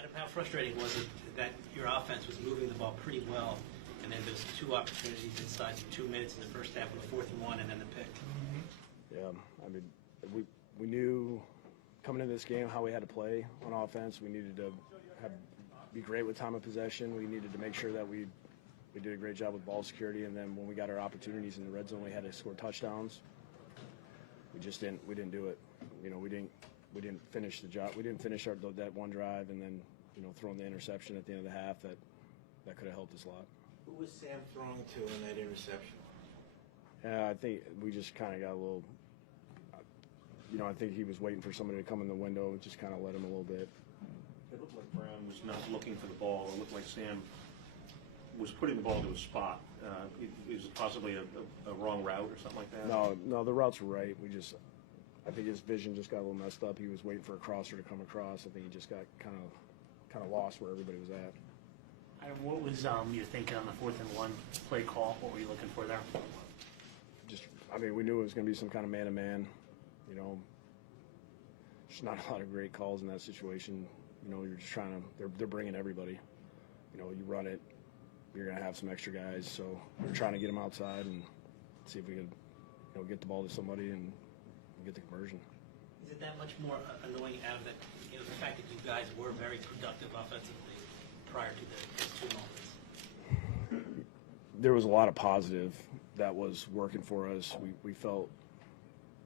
Adam, how frustrating was it that your offense was moving the ball pretty well, and then there's two opportunities inside 2 minutes in the first half with a 4th and 1 and then the pick? Yeah, I mean, we knew coming into this game how we had to play on offense. We needed to be great with time of possession. We needed to make sure that we did a great job with ball security, and then when we got our opportunities in the red zone, we had to score touchdowns. We didn't do it. You know, we didn't finish the job. We didn't finish that one drive, and then throwing the interception at the end of the half that could have helped us a lot. Who was Sam throwing to in that interception? Yeah, I think we just kind of got a little. I think he was waiting for somebody to come in the window and just kind of let him a little bit. It looked like Brown was not looking for the ball. It looked like Sam was putting the ball to a spot. Is it possibly a wrong route or something like that? No, the routes were right. I think his vision just got a little messed up. He was waiting for a crosser to come across. I think he just got kind of lost where everybody was at. Adam, what was your thinking on the 4th and 1 play call? What were you looking for there? We knew it was going to be some kind of man-to-man. There's not a lot of great calls in that situation. You're just trying to. They're bringing everybody. You run it. You're going to have some extra guys. So we're trying to get them outside and see if we could, get the ball to somebody and get the conversion. Is it that much more annoying out of the fact that you guys were very productive offensively prior to those 2 moments? There was a lot of positive that was working for us. We felt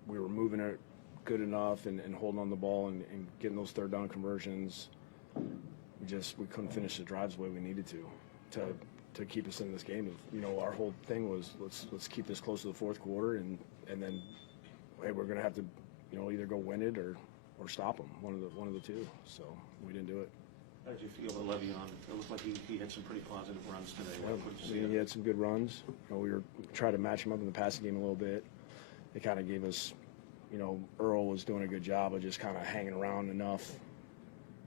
we were moving it good enough and holding on the ball and getting those 3rd down conversions. We couldn't finish the drives the way we needed to keep us in this game. Our whole thing was let's keep this close to the 4th quarter and then hey, we're going to have to either go win it or stop them, one of the two. So we didn't do it. How did you feel with Le'Veon? It looked like he had some pretty positive runs today. Yeah, he had some good runs. We were trying to match him up in the passing game a little bit. It kind of gave us, Earl was doing a good job of just kind of hanging around enough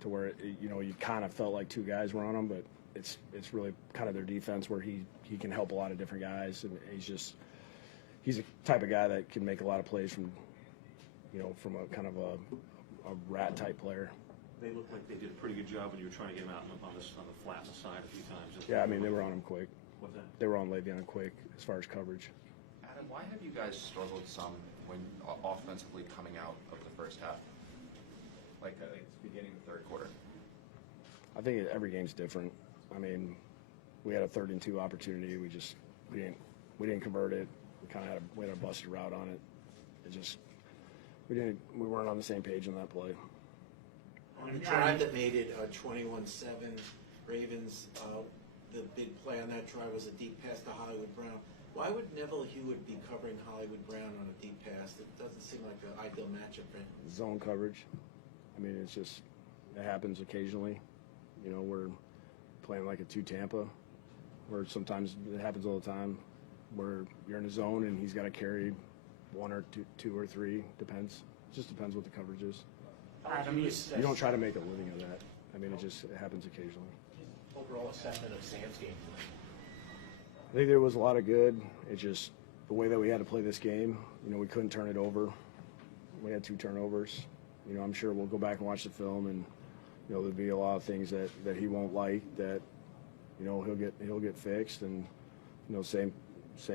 to where, you kind of felt like 2 guys were on him, but it's really kind of their defense where he can help a lot of different guys, and he's a type of guy that can make a lot of plays from a kind of a rat type player. They looked like they did a pretty good job when you were trying to get him out on the flat side a few times. Yeah, they were on him quick. What's that? They were on Le'Veon quick as far as coverage. Adam, why have you guys struggled some when offensively coming out of the first half? Like it's beginning of the 3rd quarter? I think every game's different. We had a 3rd and 2 opportunity. We didn't convert it. We had a busted route on it. We weren't on the same page on that play. On the drive that made it 21-7, Ravens, the big play on that drive was a deep pass to Hollywood Brown. Why would Neville Hewitt be covering Hollywood Brown on a deep pass? It doesn't seem like an ideal matchup for him. Zone coverage. It happens occasionally. We're playing like a 2 Tampa, where sometimes it happens all the time, where you're in a zone and he's got to carry 1 or 2 or 3, depends. It just depends what the coverage is. Adam, you don't try to make a living of that. It happens occasionally. Overall assessment of Sam's game tonight? I think there was a lot of good. It's just the way that we had to play this game. We couldn't turn it over. We had 2 turnovers. I'm sure we'll go back and watch the film, and there'll be a lot of things that he won't like that he'll get fixed. And same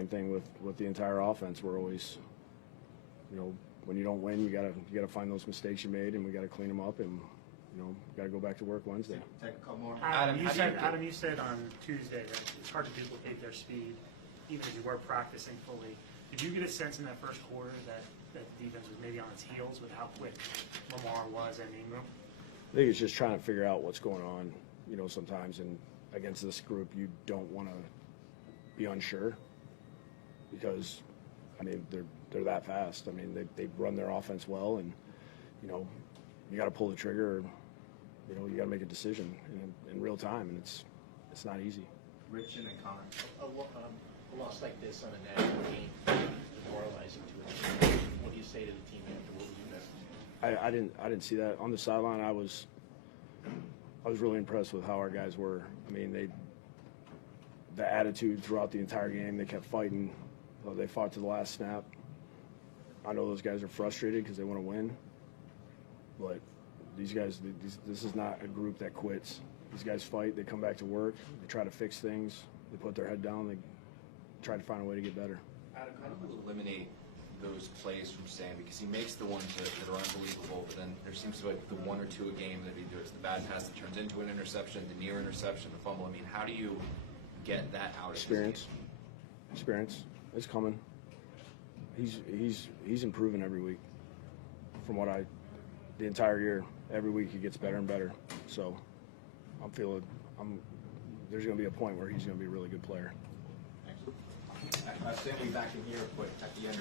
thing with the entire offense. We're always when you don't win, you gotta find those mistakes you made, and we gotta clean them up, and gotta go back to work Wednesday. Take a couple more. Adam, you said on Tuesday that it's hard to duplicate their speed, even if you were practicing fully. Did you get a sense in that first quarter that the defense was maybe on its heels with how quick Lamar was and Ingram? I think it's just trying to figure out what's going on. Sometimes, and against this group, you don't want to be unsure because, they're that fast. They run their offense well, and you got to pull the trigger. Or, you got to make a decision in real time, and it's not easy. Rich and Connor. A loss like this on a national game is demoralizing to it. What do you say to the team after? What would you best? I didn't see that on the sideline. I was really impressed with how our guys were. The attitude throughout the entire game. They kept fighting. They fought to the last snap. I know those guys are frustrated because they want to win, but these guys, this is not a group that quits. These guys fight. They come back to work. They try to fix things. They put their head down. They try to find a way to get better. Adam, how do you eliminate those plays from Sam? Because he makes the ones that are unbelievable, but then there seems to be like the one or two a game that either it's the bad pass that turns into an interception, the near interception, the fumble. I mean, how do you get that out of his game? Experience. It's coming. He's improving every week. From what the entire year, every week he gets better and better. So there's going to be a point where he's going to be a really good player. Sam, we back in here, but at the end.